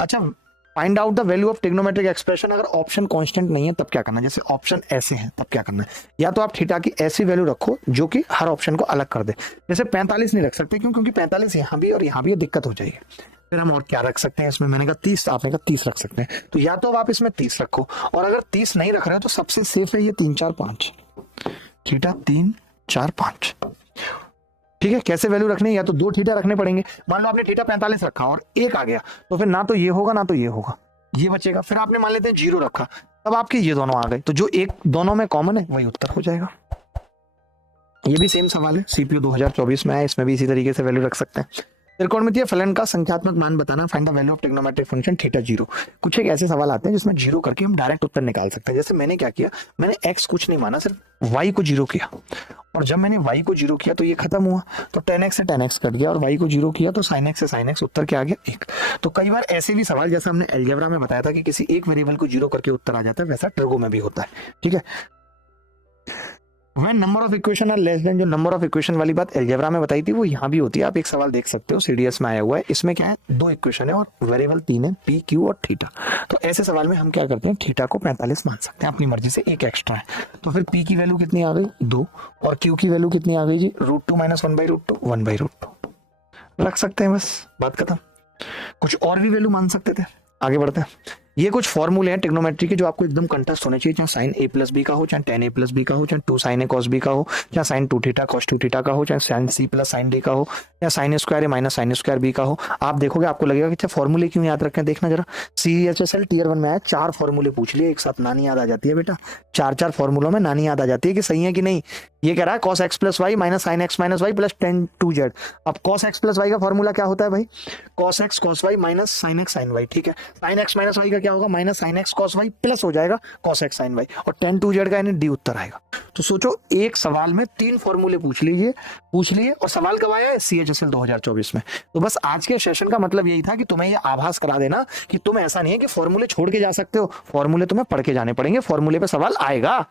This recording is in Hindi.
अच्छा, find out the value of trigonometric expression. अगर ऑप्शन कांस्टेंट नहीं है तब क्या करना है, जैसे ऑप्शन ऐसे है तब क्या करना है, या तो आप थीटा की ऐसी वैल्यू रखो जो कि हर ऑप्शन को अलग कर दे। जैसे 45 नहीं रख सकते, क्यों? क्योंकि 45 यहाँ भी और यहाँ भी दिक्कत हो जाएगी। फिर हम और क्या रख सकते हैं इसमें, मैंने कहा 30, आपने कहा 30 रख सकते हैं, तो या तो आप इसमें 30 रखो, और अगर 30 नहीं रख रहे हो तो सबसे सेफ है ये 3 4 5, थीटा 3 4 5। ठीक है, कैसे वैल्यू रखनी है, या तो 2 थीटा रखने पड़ेंगे। मान लो आपने थीटा 45 रखा और 1 आ गया, तो फिर ना तो ये होगा ना तो ये होगा, ये बचेगा। फिर आपने मान लेते हैं 0 रखा, तब आपके ये दोनों आ गए, तो जो एक दोनों में कॉमन है वही उत्तर हो जाएगा। ये भी सेम सवाल है, सीपीयू 2024 में है, इसमें भी इसी तरीके से वैल्यू रख सकते हैं। त्रिकोणमितीय फलन का संख्यात्मक मान बताना, find the value of trigonometric function theta 0। कुछ एक ऐसे सवाल आते हैं जिसमें 0 करके हम डायरेक्ट उत्तर निकाल सकते हैं। जैसे मैंने क्या किया, मैंने x कुछ नहीं माना, सिर्फ y को 0 किया, और जब मैंने y को 0 किया तो ये खत्म हुआ, तो tan x से tan x कट गया, और y को 0 किया तो sin x से sin x, उत्तर क्या आ गया 1। तो कई बार ऐसे भी सवाल, जैसा हमने अलजेब्रा में बताया था कि किसी एक वेरिएबल को 0 करके उत्तर आ जाता है, वैसा ट्रिगो में भी होता है। ठीक है, When number of equation are less than, जो नंबर ऑफ इक्वेशन वाली बात अलजेब्रा में बताई थी वो यहाँ भी होती है। आप एक सवाल देख सकते हो, सीडीएस में आया हुआ है, इसमें क्या है, 2 इक्वेशन है और वेरिएबल 3 है, पी क्यू और थीटा। तो ऐसे सवाल में हम क्या करते हैं, थीटा को 45 मान सकते हैं अपनी मर्जी से, एक एक्स्ट्रा है। तो फिर पी की वैल्यू कितनी आ गई 2, और क्यू की वैल्यू कितनी आ गई जी, √2 - 1/√2, 1/√2 रख सकते हैं, बस बात खत्म। कुछ और भी वैल्यू मान सकते थे। आगे बढ़ते हैं। ये कुछ फॉर्मूले हैं ट्रिग्नोमेट्री के जो आपको एकदम कंठस्थ होने चाहिए, चाहे साइन a + b का हो, चाहे tan a + b का हो, चाहे 2 sin a cos b का हो, चाहे sin 2 थीटा cos 2 थीटा का हो, चाहे sin c + sin d का हो, या sin square a - sin square b का हो। आप देखोगे आपको लगेगा कि अच्छा फॉर्मूले क्यों याद रखें, देखना जरा। CHSL टियर 1 में आया, 4 फॉर्मूले पूछ लिए एक साथ, नानी याद आ जाती है बेटा। 4 फॉर्मूलों में नानी याद आ जाती है कि सही है कि नहीं। ये कह रहा है cos x + y - sin x - y + tan 2z। अब cos x + y का फॉर्मूला क्या होता है भाई, cos x cos y - sin x sin y। ठीक है, sin x - y का क्या होगा, -sin x cos y plus हो जाएगा cos x sin y, और tan 2z का यानी d उत्तर आएगा। तो सोचो एक सवाल में 3 फॉर्मूले पूछ लिए, और सवाल कब आया है, CHSL 2024 में। तो बस आज के सेशन का मतलब यही था कि तुम्हें ये आभास करा देना कि तुम ऐसा नहीं है कि फॉर्मूले छोड़ के जा सकते हो, फॉर्मूले तुम्हें पढ़ के जाने पड़ेंगे, फॉर्मूले पे सवाल आएगा।